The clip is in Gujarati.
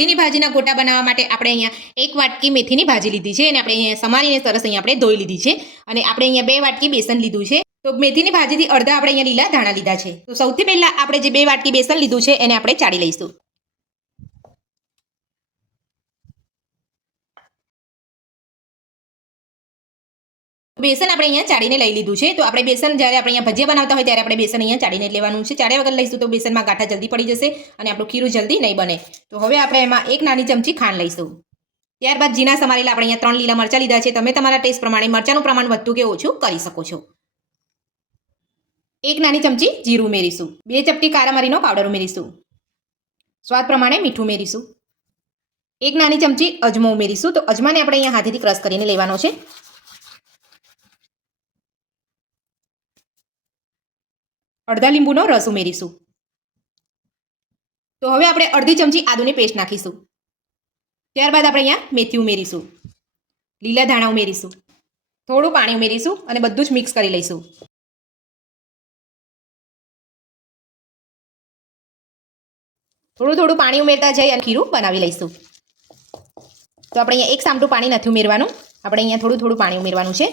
મેથીની ભાજીના ગોટા બનાવવા માટે આપણે અહીંયા એક વાટકી મેથીની ભાજી લીધી છે અને આપણે અહીંયા સમારીને સરસ અહીંયા આપણે ધોઈ લીધી છે અને આપણે અહીંયા બે વાટકી બેસન લીધું છે. તો મેથીની ભાજીથી અડધા આપણે અહીંયા લીલા ધાણા લીધા છે. તો સૌથી પહેલા આપણે જે બે વાટકી બેસન લીધું છે એને આપણે ચાળી લઈશું. બેસન આપણે અહીંયા ચાળીને લઈ લીધું છે. તો આપણે બેસન જ્યારે આપણે અહીંયા ભજીયા બનાવતા હોય ત્યારે આપણે બેસન અહીંયા ચાળીને જ લેવાનું છે. ચાડ્યા વગર લઈશું તો બેસનમાં ગાંઠા જલ્દી પડી જશે અને આપણું ખીરું જલ્દી નહીં બને. તો હવે આપણે એમાં એક નાની ચમચી ખાંડ લઈશું. ત્યારબાદ જીના સમારેલા આપણે અહીંયા ત્રણ લીલા મરચાં લીધા છે. તમે તમારા ટેસ્ટ પ્રમાણે મરચાંનું પ્રમાણ વધતું કે ઓછું કરી શકો છો. એક નાની ચમચી જીરું ઉમેરીશું. બે ચપટી કારામારીનો પાવડર ઉમેરીશું. સ્વાદ પ્રમાણે મીઠું ઉમેરીશું. એક નાની ચમચી અજમો ઉમેરીશું. તો અજમાને આપણે અહીંયા હાથેથી ક્રશ કરીને લેવાનો છે. અડધા લીંબુનો રસ ઉમેરીશું. તો હવે આપણે અડધી ચમચી આદુની પેસ્ટ નાખીશું. ત્યારબાદ આપણે અહીંયા મેથી ઉમેરીશું. લીલા ધાણા ઉમેરીશું. થોડું પાણી ઉમેરીશું અને બધું જ મિક્સ કરી લઈશું. થોડું થોડું પાણી ઉમેરતા જઈ અને ખીરું બનાવી લઈશું. તો આપણે અહીંયા એક સામટું પાણી નથી ઉમેરવાનું. આપણે અહીંયા થોડું થોડું પાણી ઉમેરવાનું છે.